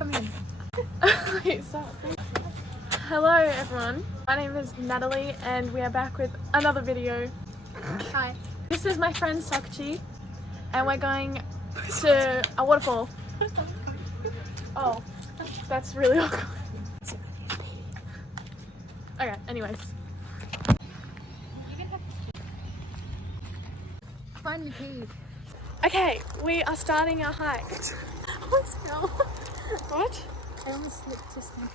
Come in. Wait, stop. Hello everyone, my name is Natalie and we are back with another video. Hi. This is my friend Sakchi and we're going to a waterfall. Oh, that's really awkward. Okay, anyways. Finally peed. Okay, we are starting our hike. Let's go. What? I almost slipped just then.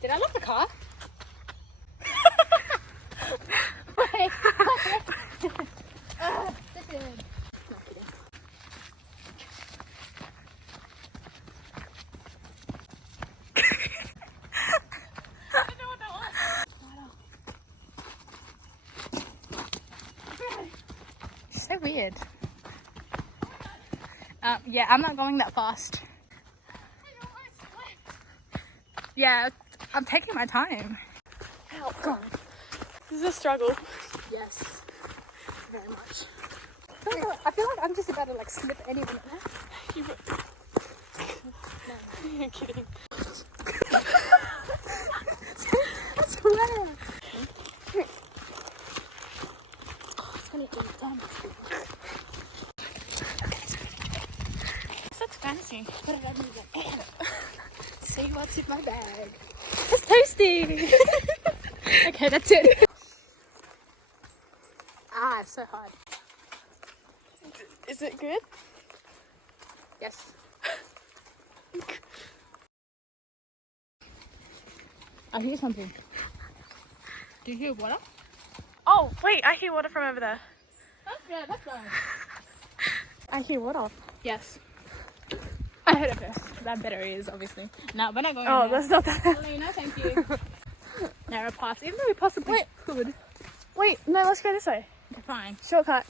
Did I lock the car? Wait. That's good. Not kidding. I don't know what that was. So weird. Yeah, I'm not going that fast. Yeah, I'm taking my time. Ow, God. This is a struggle. Yes, very much. I feel like I'm just about to like slip any minute now. You're kidding. I swear. Oh, it's gonna eat down. This looks fancy. Put it under the air. See what's in my bag. It's tasty. Okay, that's it. Ah, it's so hard. Is it good? Yes. I hear something. Do you hear water? Oh, wait, I hear water from over there. Yeah, that's nice. I hear water. Yes. I heard it first. That better is obviously. No, we're not going. Oh, in there. that's not that. No, thank you. Narrow paths, even though we possibly could. Wait, no, let's go this way. Okay, fine. Shortcut.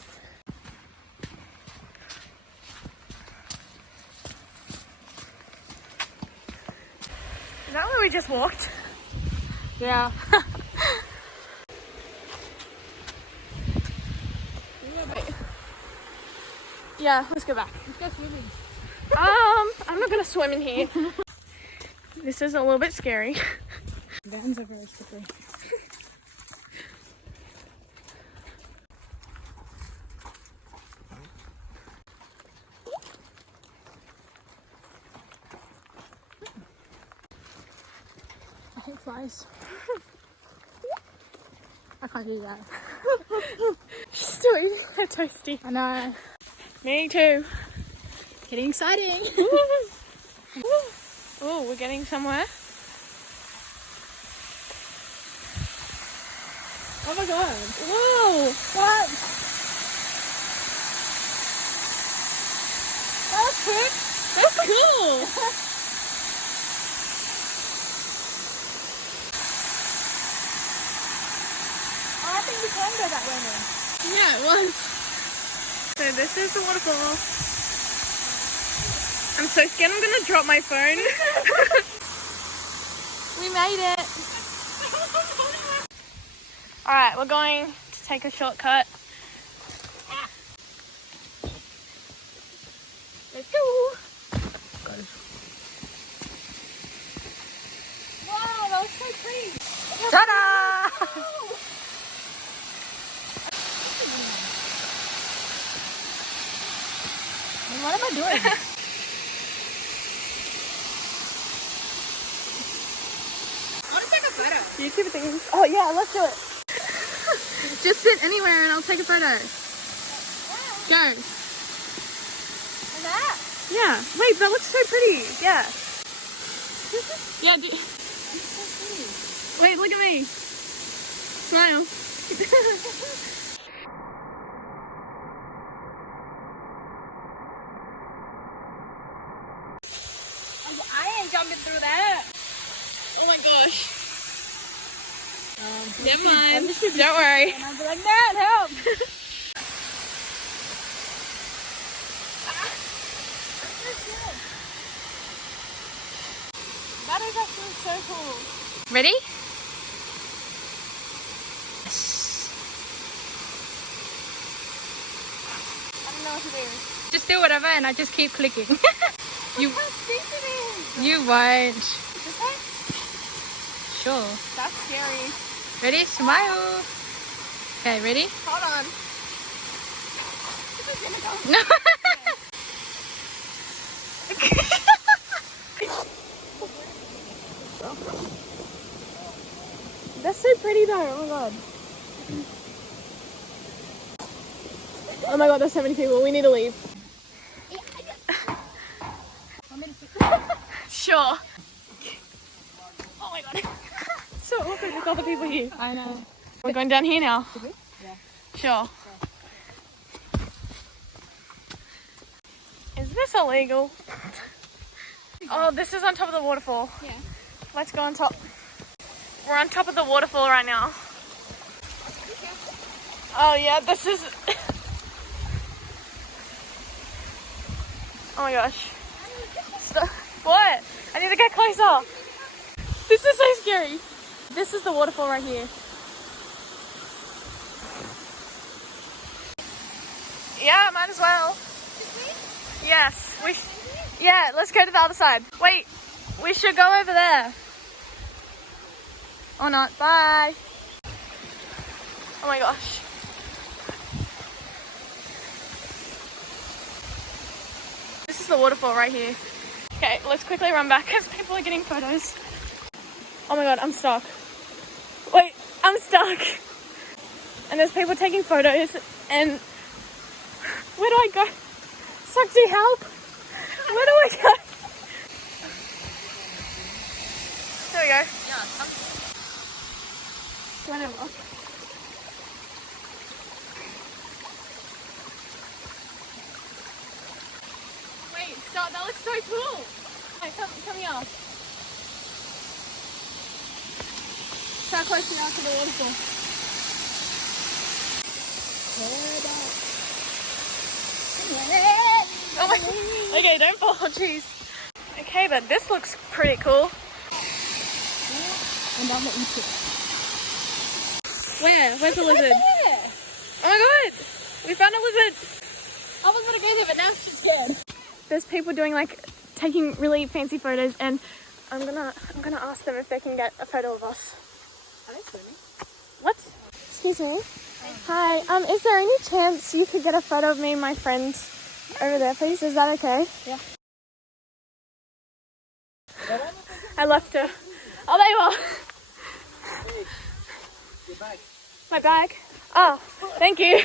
Is that where we just walked? Yeah. Yeah, let's go back. Let's go swimming. I'm not gonna swim in here. This is a little bit scary. Vans are very slippery. I hate flies. I can't do that. She's still eating a toasty. I know. Me too. Getting exciting. Oh, we're getting somewhere. Oh my god. Whoa! What? That was quick. That's cool! Oh, I think we can go that way then. Yeah, it was. So this is the waterfall. I'm so scared I'm gonna drop my phone. We made it. Alright, we're going to take a shortcut. Let's go. Wow, that was so pretty. Ta-da! What am I doing? I want to take a photo. YouTube things. Oh yeah, let's do it. Just sit anywhere and I'll take a photo. Go. And that? Yeah. Wait, that looks so pretty. Yeah. Yeah. Wait, look at me. Smile. I ain't jumping through that. Oh my gosh. Never Never mind. Don't worry. And I'll be like, Nat, help. That is actually so cool. Ready? I don't know what to do. Just do whatever and I just keep clicking. You. How steep it is. You won't. This way? Sure. That's scary. Ready? Smile. Okay, ready? Hold on. This is gonna go. No. That's so pretty though. Oh my god. Oh my god, there's so many people. We need to leave. Sure. Oh my god. So awkward with other people here. I know. We're going down here now. Yeah. Sure. Is this illegal? Oh, this is on top of the waterfall. Yeah. Let's go on top. We're on top of the waterfall right now. Oh yeah, this is... Oh my gosh. Stop. What? I need to get closer. This is so scary. This is the waterfall right here. Yeah, might as well. Yes. Yeah, let's go to the other side. Wait, we should go over there. Or not. Bye. Oh my gosh. This is the waterfall right here. Okay, let's quickly run back because people are getting photos. Oh my god, I'm stuck. Wait, I'm stuck. And there's people taking photos and... Where do I go? Sakti, help! Where do I go? There we go. Whatever. Wait, stop, that looks so cool! Hey, come here. So close now to the waterfall. Oh my, okay, don't fall, jeez. Okay, but this looks pretty cool. Where? Where's the lizard? Oh my god! We found a lizard! I was gonna go there, but now she's scared. There's people doing like taking really fancy photos, and I'm gonna ask them if they can get a photo of us. Are they swimming? What? Excuse me. Hi. Is there any chance you could get a photo of me and my friend over there, please? Is that okay? Yeah. I left her. Oh, there you are. Your bag. My bag. Oh, thank you.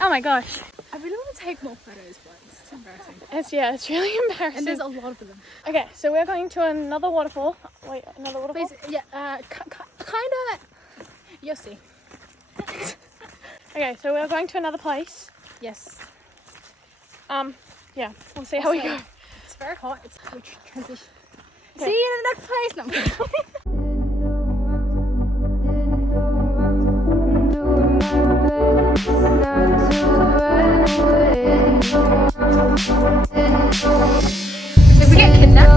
Oh my gosh. I really want to take more photos, but it's embarrassing. It's really embarrassing. And there's a lot of them. Okay, so we're going to another waterfall. Wait, another waterfall? Please, yeah, kind of. You'll see. Okay, so we're going to another place. Yes. Yeah, we'll see how we go. It's very hot. It's a transition. Okay. See you in the next place. No, I'm Did we get kidnapped?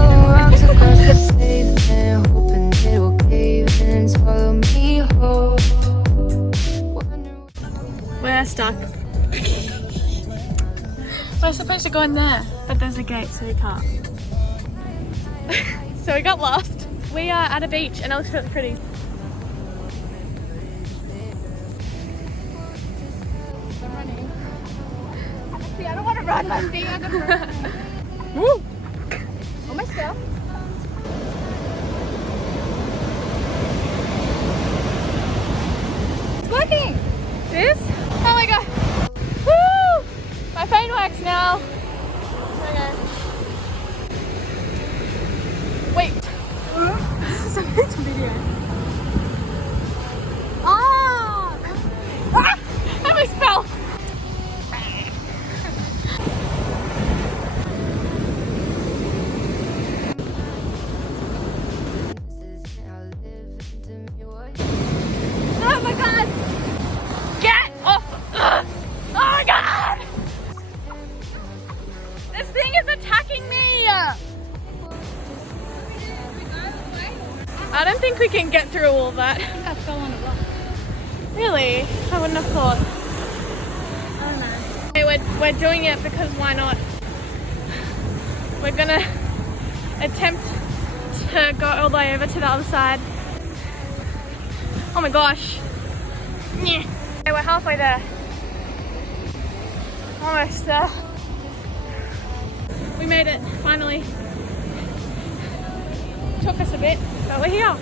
We're stuck. We're supposed to go in there, but there's a gate, so we can't. So we got lost. We are at a beach and it looks really pretty. I don't want to run. I'm being a good run. Woo! Oh, my stuff. It's working. This? Oh my god! Woo! My phone works now. Okay. Wait. This is a YouTube video. Ah! Ah! I almost fell. Oh my god! Get off! Ugh. Oh my god! This thing is attacking me! I don't think we can get through all that. I fell on a rock. Really? I wouldn't have thought. I don't know. Okay, we're doing it because why not? We're gonna attempt to go all the way over to the other side. Oh my gosh. Yeah. Okay, we're halfway there. Almost there. We made it, finally. Took us a bit, but we're here.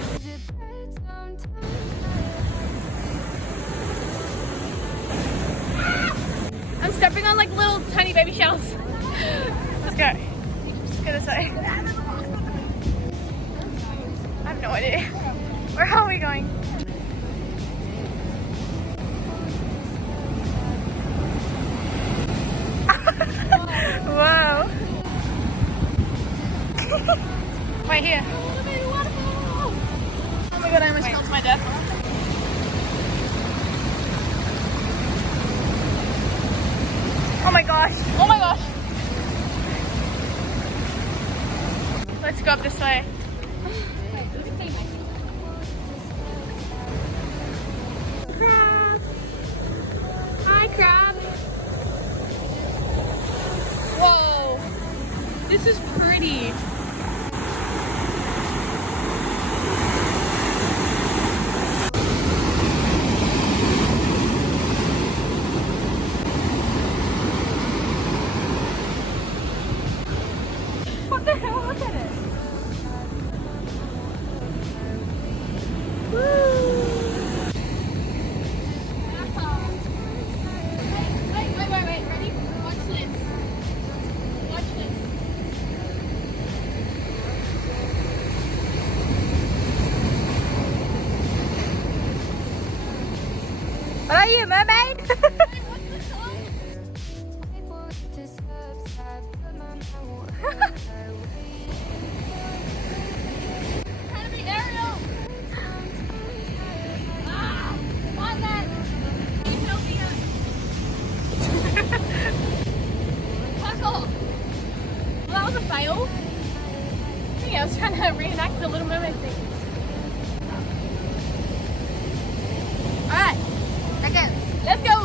I'm stepping on like little tiny baby shells. Let's go. Let's go this way. I have no idea. Where are we going? Whoa. Right here. Oh my god, I almost fell to my death. Oh my gosh. Oh my gosh. Let's go up this way. Crab. Hi, crab. Whoa. This is pretty. What the hell? Look at it. Woo. Wait. Ready? Watch this. Watch this. What are you, mermaid? What's the song? Trying to be Ariel. On that. Keep helping us. Fuck off. Well, that was a fail. I think I was trying to reenact the Little Mermaid thing. Alright. Okay. Let's go.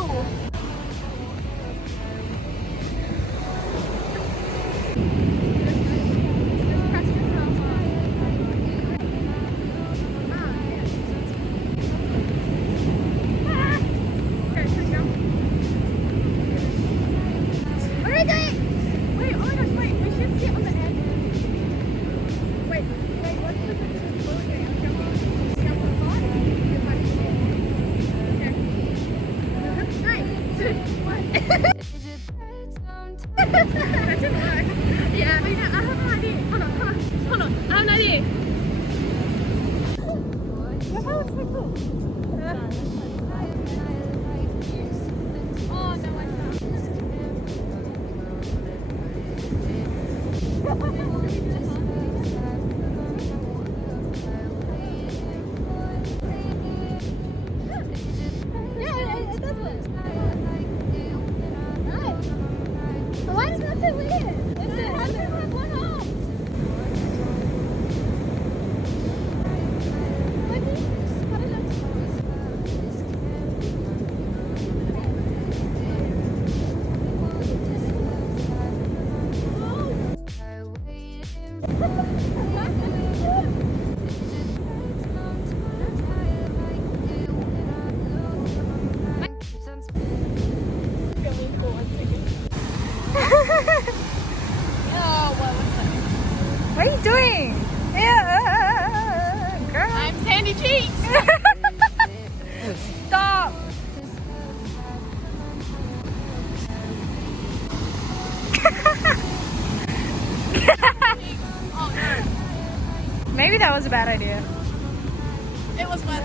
That didn't work. Yeah, I have an idea. Hold on. I have an idea. That looks so cool. Oh, no, I can't. Yeah, it does work. Nice. But why does that so weird? Listen, how does it have one arm? Like, how does that What are you doing? Yeah, girl. I'm Sandy Cheeks. Stop. Maybe that was a bad idea. It was bad.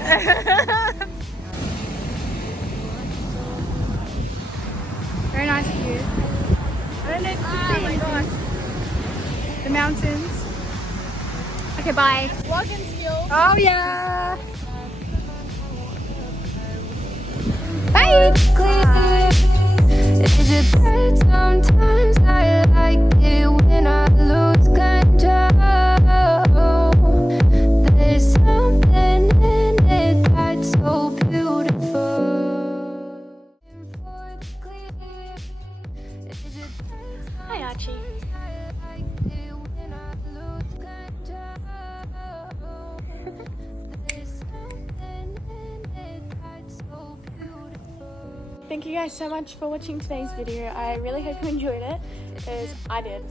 Very nice view. I don't know if you can see. Oh my gosh. The mountains. Okay, bye. Walking skills. Oh yeah. Bye. Is it bad sometimes? I like it when I lose control. There's something in it that's so beautiful. Hi, Archie. thank you guys so much for watching today's video. I really hope you enjoyed it, because I did.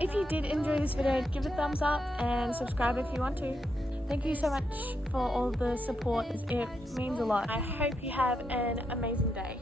If you did enjoy this video, give it a thumbs up and subscribe if you want to. Thank you so much for all the support. It means a lot. I hope you have an amazing day.